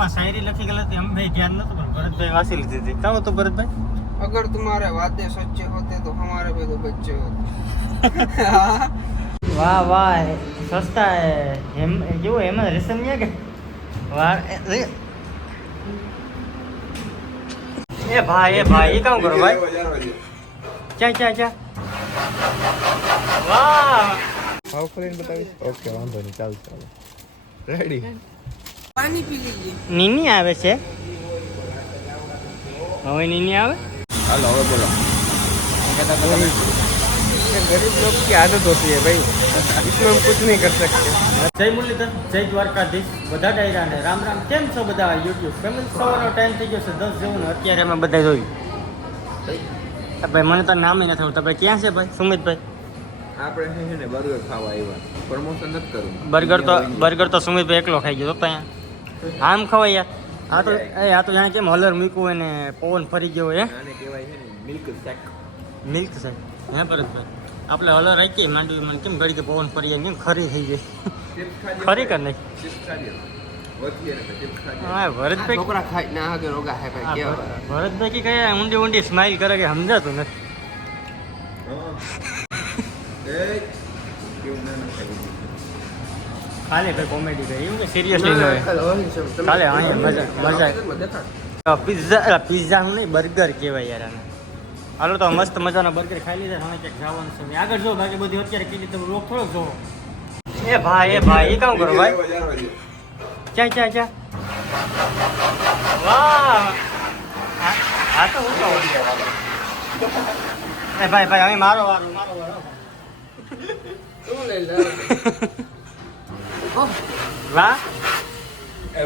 માં શાયરી લખી ગઈ હતી, અમે ધ્યાન નતું પણ ભરતભાઈ વાંચી લીધી હતી. કામ હતું ભરતભાઈ? अगर तुम्हारे वादे सच्चे होते तो हमारे भी तो बच्चे होते. વાહ વાહ, સસ્તા એમ કેવું એમાં રેશમ કે વાહ એ ભાઈ એ કામ કરો ભાઈ. ક્યાં વાહ ભાવ કરીને બતાવીશ. ઓકે વાંધો નહીં, ચાલ રેડી. पानी पी लीजिए. નીની આવે છે હવે, નીની આવે. હાલો હવે બોલો. गरीब लोग की आदत होती है भाई, इसमें हम कुछ नहीं कर सकते. જય મુરલીધર, જય દ્વારકાધીશ, બધા ડાયરા ને રામ રામ. કેમ છો બધા યુટ્યુબ ફેમિલી? સવારનો ટાઈમ થઈ ગયો છે 10 જેવું ને અત્યારે અમે બધા જોયું. ભાઈ મને તો નામ નથી આવડતું. ભાઈ ક્યાં છે ભાઈ સુમિતભાઈ? આપણે છે ને બર્ગર ખાવા આવ્યા, પ્રમોશન નથી કરવું. બર્ગર તો સુમિતભાઈ એકલો ખાઈ ગયો તો અહીંયા આમ ખવાય યાર. આ તો જાણે કેમ હલર મૂક્યું હોય ને પવન ફરી ગયો હોય. આને કહેવાય છે ને મિલ્ક શેક. મિલ્ક છે હે ભરતભાઈ? આપણે હલર રાખીએ માંડવી મને કેમ ઘડી કે પવન ફરી જાય કેમ ખરી થઈ જાય. ચિપ્સ ખાજો. ખરી કર નહીં. ચિપ્સ ખાજો. વધીએ ને ચિપ્સ ખાજો. હા ભરતભાઈ, छोकरा खाई ना आगे रोगा है भाई क्या होगा. ભરતભાઈ કે કયા ઊંડી સ્માઈલ કરે કે સમજાતું નથી. હા. એ કેવું ના ખાઈ. ખાલી ભાઈ કોમેડી કરે એવું કે સિરિયસલી ન હોય. ખાલી અહીંયા મજા પિઝા હું નહીં બર્ગર કહેવાય યાર આને. હાલો તો મસ્ત મજાના બર્ગર ખાઈ લીધા. હવે ક્યાંક જવાનું છે આગળ જો, બાકી બધી અત્યારે કીધી તમે રોક થોડોક જોવો. એ ભાઈ એ કામ કરો ભાઈ. ક્યાં વાહ આ તો હું કહું એ ભાઈ હવે મારો વારો. तू ले ले. વાહ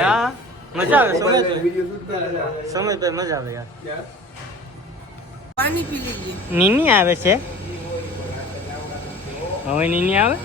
યા મજા આવે. સમજભાઈ મજા આવે યાર. पानी पी लीजिए. નીની આવે છે હવે, નીની આવે.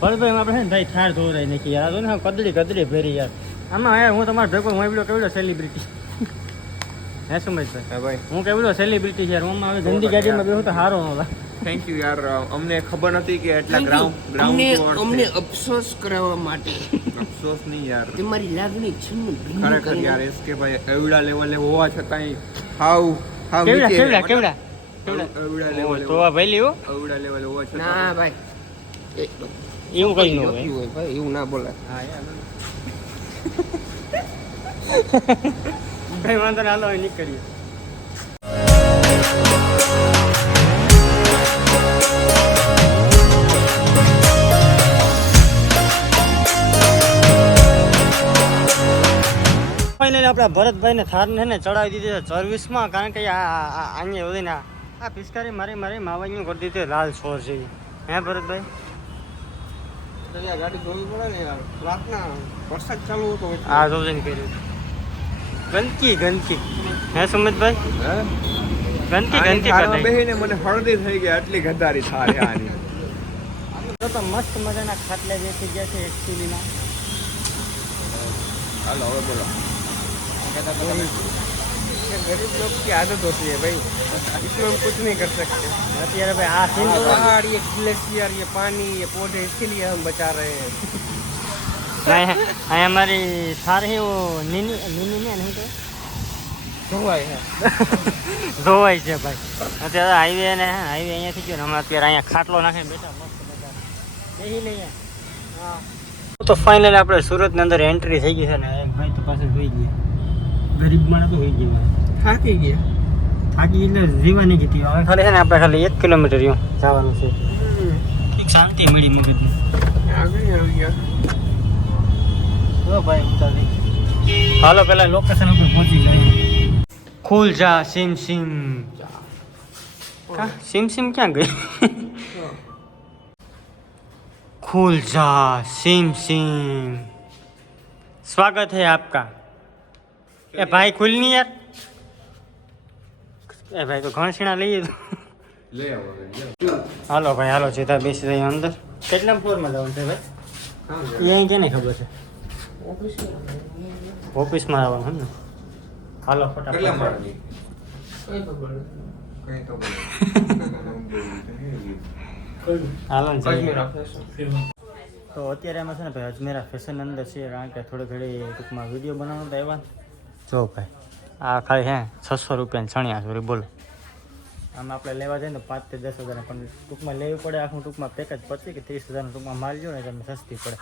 ભરતભાઈ આપણે છે ને ભાઈ થાર ધોરાઈ નાખી યાર. આ તો ને કદડી ભેરી યાર. આમાં યાર હું તમારો ભેગો હું કેવડો સેલિબ્રિટી હે સુમેશભાઈ? હા ભાઈ, હું કેવડો સેલિબ્રિટી યાર. હું હવે ગંદી ગાડીમાં બેહું તો સારો ન લાગે. થેન્ક યુ યાર. અમને ખબર નથી કે એટલા ગ્રાઉન્ડ અમને અફસોસ કરાવવા માટે અફસોસ નહીં યાર. તમારી લાગણી છિન્ન ભિન્ન ખરેખર કરીને યાર એસકે ભાઈ એવડા લેવલે હોવા છતાંય હાવ કેવડા નીચે. કેવડા એવડા ઓ, લેવલે તો આ ભાઈ લેવો એવડા લેવલે હોવા છતાં ના ભાઈ એવું કઈ ન હોય. હોય ભાઈ, એવું ના બોલાય. હા યાર ભાઈ વાંધો ના, હાલો હવે નીકળીએ. ફાઇનલી આપણા ભરતભાઈને થારને છે ને ચડાવી દીધી છે સર્વિસમાં. કારણ કે અહીંયા વધીને આ પિચકારી મારી માવાઈનું કરી દીધી લાલ છોર જેવી. હે ભરતભાઈ? ગાડી ધોવી પડે ને યાર, રાતના વરસાદ ચાલુ હતો એટલે. આ જોજન કર્યું ગંદકી. હે સુમિતભાઈ? હે ગંદકી થાળમાં કરી બેહીને મને હળદી થઈ ગઈ. આટલી ગંધારી થાર હે આની. તો મસ્ત મજાના ખાટલા બેસી ગયા છે એકચ્યુઅલીમાં. હાલો હવે બોલો. गरीब लोग की आदत होती है भाई, इसमें हम कुछ नहीं कर सकते. અત્યારે ભાઈ આ સીન पहाड़, ये ग्लेशियर, ये पानी, ये पौधे, इसके लिए हम बचा रहे हैं. અહીંયા અમારી થાર હે વો નીની ને નહીં તો ધોવાય है. ધોવાય છે ભાઈ. અત્યારે હાઈવે અહીંયાથી ગયો ને અમે અત્યારે અહીંયા ખાટલો નાખીને બેઠા મસ્ત બધા બેસી લઈએ. હા તો ફાઇનલી આપણે સુરતની અંદર એન્ટ્રી થઈ ગઈ છે ને. ભાઈ તો પાસે જોઈ ગઈ ગરીબ માણસ તો હોઈ ગઈ. થાકી ગયા. થાકી એટલે જીવાની ગીતી. હવે ખાલી છે ને આપણે ખાલી 1 કિલોમીટર જવાનું છે. એક શાંતિ મળી મગજની. આગળ આવી ગયા. ઓ ભાઈ ઉતારી. હાલો પેલા લોકેશન ઉપર પહોંચી જાય. ખુલ જા સિમ સિમ. સિમ સિમ ક્યાં ગઈ? खुल जा सिम सिम. स्वागत है आपका. ए भाई खुल नहीं यार. ए भाई तो घणसीણા લઈએ તો લે આવો. હાલો ભાઈ હાલો સીધા બેસી જઈએ અંદર. કેટલા ફ્લોરમાં જવાનું છે ભાઈ? એ અહીં કેને ખબર છે? ઓફિસમાં આવવાનું હે ને. હાલો ફટાફટ. કેટલા માળની? કઈ ખબર નથી. કઈ તો બોલો. હાલો ને જઈએ. તો અત્યારે અમે છે ને ભાઈ અજમેરા ફેશન અંદર છીએ કારણ કે થોડી ઘડી ટૂંકમાં વિડીયો બનાવવાનો તો એવા જો ભાઈ આ ખાલી હે 600 રૂપિયાની છણિયા સોરી બોલો આમ આપણે લેવા જઈએ ને 5 થી 10 હજાર પણ ટૂંકમાં લેવી પડે આખું ટૂંકમાં પેકેજ 25 કે 30 હજારનું ટૂંકમાં માલ જો ને તમને સસ્તી પડે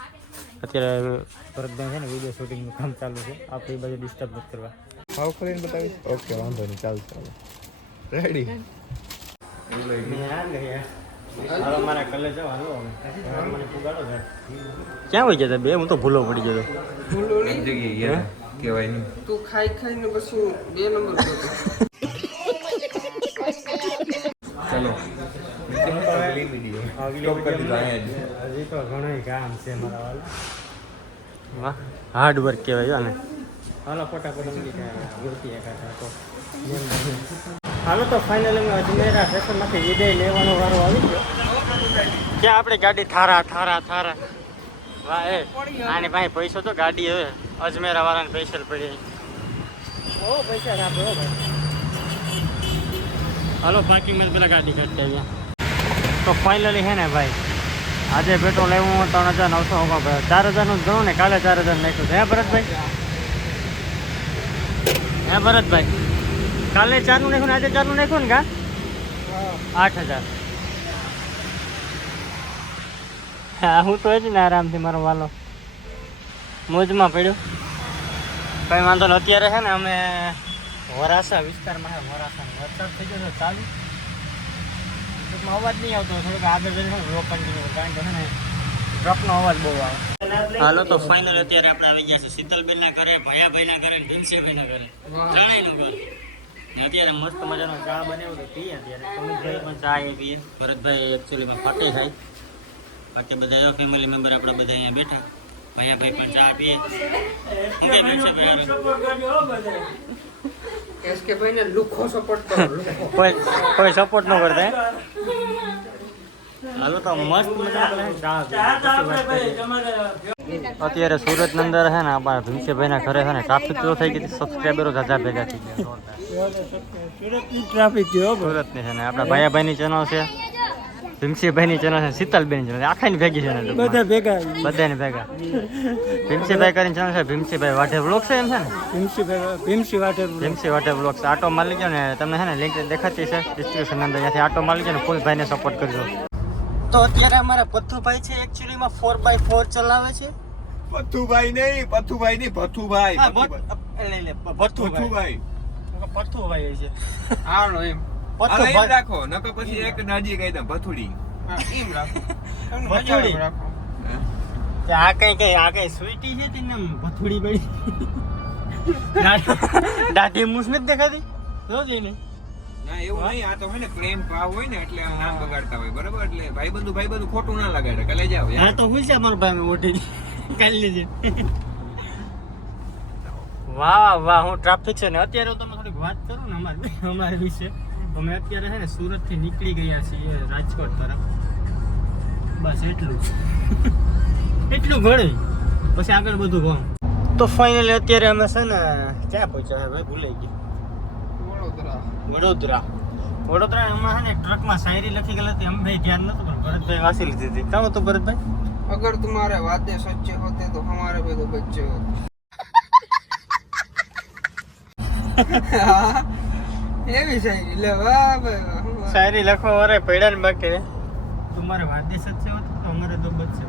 અત્યારે ભરતભાઈ છે ને વિડીયો શૂટિંગનું કામ ચાલુ છે આપણે એ બાજુ ડિસ્ટર્બ નથી કરવા ભાવ કરીને બતાવીશ ઓકે વાંધો નહીં ચાલશે રેડી હાલો મારા કલે જાવ હાલો મને પુગાડો છે ક્યાં હોય જતા બે હું તો ભૂલો પડી ગયો ભૂલો નહીં જગ્યાએ કહેવાય નહીં તું ખાઈને પછી 2 નંબર કરતો ચલો હજી તો ઘણું કામ છે મારા વાલા વાહ હાર્ડ વર્ક કહેવાય ને હાલો ફટાફટ હાલો તો ફાઇનલી અજમેરા સ્ટેશનમાંથી વિદાય લેવાનો વારો આવી ગયો ક્યાં આપણે ગાડી થારા વાહ એ આને ભાઈ પૈસો તો ગાડી હવે અજમેરા વાળાને સ્પેશિયલ પડી ઓ પૈસા આપો ભાઈ હાલો પાર્કિંગમાં પેલા ગાડી કાઢતા અહીંયા તો ફાઇનલી છે ને ભાઈ આજે પેટ્રોલ લેવું 3900 હોગા ભાઈ 4000 નું જ ગણું ને કાલે 4000 નાખ્યું હે ભરતભાઈ કાલે 4 નું નાખ્યું ને આજે 4 નું નાખ્યું ને કા 8000 હા હું તો જ ને આરામથી મારો વાલો મોજમાં પડ્યો કંઈ વાંધો નહીં અત્યારે છે ને અમે વરાસા વિસ્તારમાં વરસાદ થઈ ગયો ચાલુ ટૂંકમાં અવાજ નહીં આવતો થોડુંક આગળ જઈને રો કન્ટિન્યુ કારણ કે છે ને ટ્રકનો અવાજ બહુ આવે હાલો તો ફાઇનલ અત્યારે આપણે આવી ગયા છે શીતલબેનના ઘરે ભયાભાઈના ઘરે ભીમસેભાઈના ઘરે ત્રણેયનું ઘર ને અત્યારે મસ્ત મજાનો ચા બનાવ્યો તો પીએ અત્યારે અમિતભાઈ પણ ચા એ પીએ ભરતભાઈ એકચ્યુઅલીમાં ફાટે થાય બાકી બધા ફેમિલી મેમ્બર આપણે બધા અહીંયા બેઠા ભયાભાઈ પણ ચા પીએ એસકે ભાઈને લુખો સપોર્ટ કરો કોઈ સપોર્ટ ન કરતા હાલો તો મસ્ત મજાનો ચા અત્યારે સુરત ની અંદર છે ને આપણા ભીમસેભાઈના ઘરે છે ને ટ્રાફિક તો થઈ ગઈ સબસ્ક્રાઈબરો ઝાઝા ભેગા થઈ ગયા સુરતની ટ્રાફિક છે સુરતની છે ને આપણા ભાયાભાઈની ચેનલ છે ભીમસેભાઈની ચેનલ છે શીતલબેનની ચેનલ આખાની ભેગી છે ને બધા ભેગા બધાને ભેગા ભીમસેભાઈ કરીને ચેનલ છે ભીમસેભાઈ વાઢે વ્લોગ છે એમ છે ને ભીમસી વાઢે વ્લોગ આટો મારી ગયો ને તમને છે ને લિંક દેખાતી છે ડિસ્ક્રિપ્શન અંદર ત્યાંથી આટો મારી ગયો ને ફૂલ ભાઈને સપોર્ટ કરજો તો અત્યારે અમારા પથ્થુભાઈ છે એકચ્યુઅલીમાં 4x4 ચલાવે છે પથ્થુભાઈ નહીં ભથ્થુભાઈ પથ્થુભાઈ છે આવડો એમ એમ રાખો નકર પછી એક નાજી કહી દઉં ભથુડી એમ રાખો ભથુડી આ કઈ સ્વીટી છે તેને ભથુડી બળી દાઢી મૂછ નથી દેખાતી જોજી ને ના એવું નહીં આ તો હોય ને પ્રેમ ભાવ હોય ને એટલે નામ બગાડતા હોય બરાબર એટલે ભાઈબંધુ ખોટું ના લગાડે કલે જાવ હા તો ભૂલ છે મારો ભાઈ ઓઢી કાઢી લીજે વાહ હું ટ્રાફિક છે ને અત્યારે તમે થોડીક વાત કરું ને અમારા વિશે અમે અત્યારે છે ને સુરત થી નીકળી ગયા છીએ રાજકોટ તરફ બસ એટલું ઘણું પછી આગળ બધું કહું તો ફાઇનલી અત્યારે અમે છે ને ક્યાં પહોંચ્યા ભાઈ ભૂલાઈ ગયું વડોદરા હમણાં છે ને ટ્રકમાં શાયરી લખી ગયેલી હતી અમે ભાઈ ધ્યાન નતું પણ ભરતભાઈ વાંચી લીધી હતી કામ હતું ભરતભાઈ अगर तुम्हारे वादे सच्चे होते तो हमारे भी तो बच्चे होते એવી શાયરી લે વાહ ભાઈ વાહ શાયરી લખવા વાળા પડ્યા ને બાકી તમારે વાદે સચ્ચે હોત તો અમારે તો બચશે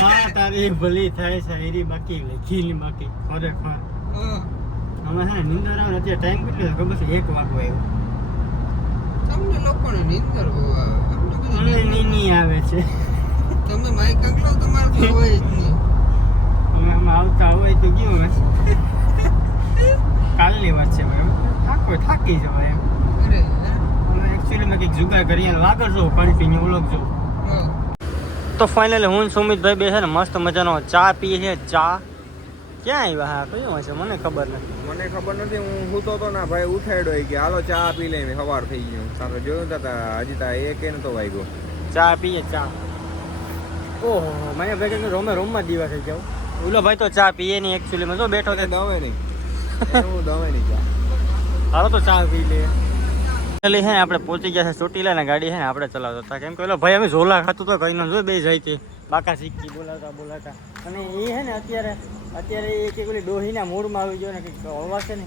વાહ તારી ભલી થાય શાયરી બાકી લખી ની બાકી ખરેખર અમે છે ને નિંદર આવે અત્યારે ટાઈમ કેટલો ખબર છે 1 વાગો આવ્યો તમને લોકોને નીંદર અમને નીની આવે છે તમે માઈક આગલો તમારે તો હોય જ નહીં અમે આમાં આવતા હોય તો ગયું હશે કાલની વાત છે ભાઈ થાકી જવાય એમ અરે અમે એકચ્યુઅલીમાં કંઈક જુગાર કરીએ વાગર જો કન્ટિન્યુ ઓળખ જો તો ફાઇનલી હું સુમિતભાઈ બે છે ને મસ્ત મજાનો ચા પીએ છે ચા ક્યાં આવ્યા હા કયું હશે મને ખબર નથી હું સૂતો તો ના ભાઈ ઉઠાડ્યો કે હાલો ચા પી લે સવાર થઈ ગયું સાથે જોયું તા હજી તા એક નતો વાગ્યો ચા પીએ ચા ઓહો મને ભાઈ રોમે રોમમાં દીવા થઈ જાવ ઓલો ભાઈ તો ચા પીએ નહીં એકચ્યુઅલીમાં જો બેઠો છે દવે નહીં ચા હાલો તો ચા પી લે એટલે છે ને આપણે પહોંચી ગયા છે ચોટીલા ને ગાડી છે ને આપણે ચલાવતા હતા કેમ કે પેલો ભાઈ અમે ઝોલા ખાતું તો કઈ ન જોઈ બે જાય છે બાકા શીખી બોલાતા અને એ છે ને અત્યારે એ કે પેલી ડોહીના મૂડમાં આવી ગયો ને કંઈક અવાજ છે ને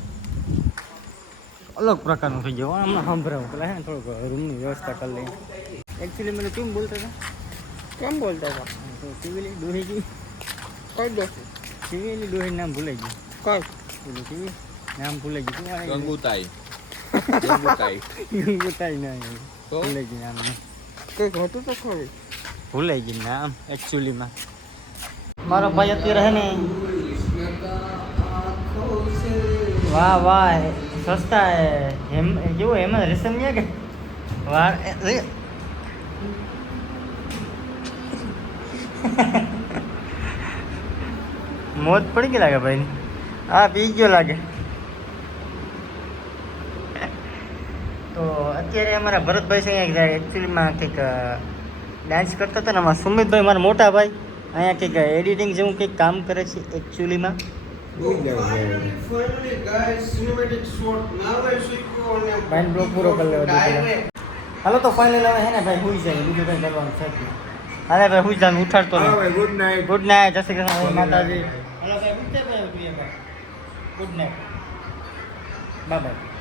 અલગ પ્રકારનું થઈ ગયો હમણાં સાંભળાવું પેલા છે ને થોડુંક રૂમની વ્યવસ્થા કરી લઈએ એકચ્યુઅલી મને કેમ બોલતા હતા કેમ બોલતા હતા સિવિલી ડોહી ગઈ કઈ દોસ્ત સિવિલી ડોહી નામ ભૂલાઈ ગયું કઈ પેલું સિવિલ નામ ભૂલાઈ ગયું ગંગુતાઈ ગંગુતાઈ ના ભૂલાઈ ગયું નામ કંઈક હતું તો ખરી ભૂલાઈ ગયું નામ એકચ્યુઅલીમાં મારો ભાઈ અત્યારે હે ને વાહ વાહ સસ્તા હેમ કેવું હેમંત રેશમિયા કે વાહ મોત પડી ગઈ લાગે ભાઈ હા પી ગયો લાગે તો અત્યારે અમારા ભરતભાઈ છે અહીંયા એકચ્યુઅલીમાં કંઈક ડાન્સ કરતા હતા ને અમારા સુમિતભાઈ મારા મોટા ભાઈ અહીંયા કંઈક એડિટિંગ જેવું કંઈક કામ કરે છે એકચ્યુઅલીમાં ભાઈ બ્લોગ પૂરો કરી લેવો હાલો તો ફાઇનલ હવે હે ને ભાઈ હુઈ જાય બીજું કંઈ કરવાનું છે અરે ભાઈ હુઈ જાય ઉઠાડતો નહીં ગુડ નાઇટ ગુડ નાઇટ જય શ્રી કૃષ્ણ માતાજી હાલો ભાઈ ગુડ નાઇટ બાય બાય